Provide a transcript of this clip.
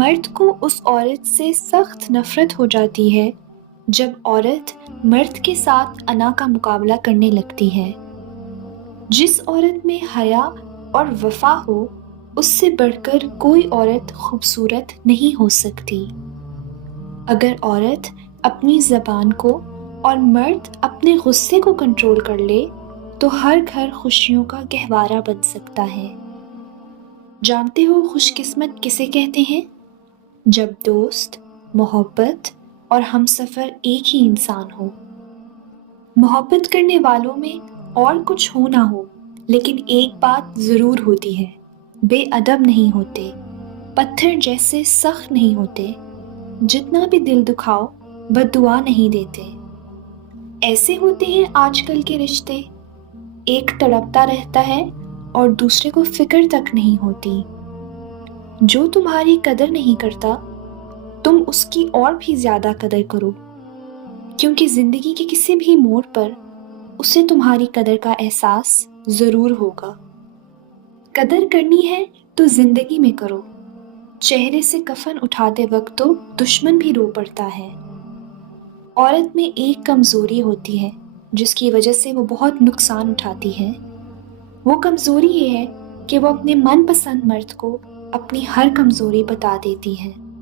مرد کو اس عورت سے سخت نفرت ہو جاتی ہے جب عورت مرد کے ساتھ انا کا مقابلہ کرنے لگتی ہے۔ جس عورت میں حیا اور وفا ہو، اس سے بڑھ کر کوئی عورت خوبصورت نہیں ہو سکتی۔ اگر عورت اپنی زبان کو اور مرد اپنے غصے کو کنٹرول کر لے تو ہر گھر خوشیوں کا گہوارہ بن سکتا ہے۔ جانتے ہو خوش قسمت کسے کہتے ہیں؟ جب دوست، محبت اور ہمسفر ایک ہی انسان ہو۔ محبت کرنے والوں میں اور کچھ ہو نہ ہو، لیکن ایک بات ضرور ہوتی ہے، بے ادب نہیں ہوتے، پتھر جیسے سخت نہیں ہوتے، جتنا بھی دل دکھاؤ بد دعا نہیں دیتے۔ ایسے ہوتے ہیں آج کل کے رشتے، ایک تڑپتا رہتا ہے اور دوسرے کو فکر تک نہیں ہوتی۔ جو تمہاری قدر نہیں کرتا، تم اس کی اور بھی زیادہ قدر کرو، کیونکہ زندگی کے کسی بھی موڑ پر اسے تمہاری قدر کا احساس ضرور ہوگا۔ قدر کرنی ہے تو زندگی میں کرو، چہرے سے کفن اٹھاتے وقت تو دشمن بھی رو پڑتا ہے۔ عورت میں ایک کمزوری ہوتی ہے جس کی وجہ سے وہ بہت نقصان اٹھاتی ہے۔ وہ کمزوری یہ ہے کہ وہ اپنے من پسند مرد کو اپنی ہر کمزوری بتا دیتی ہے۔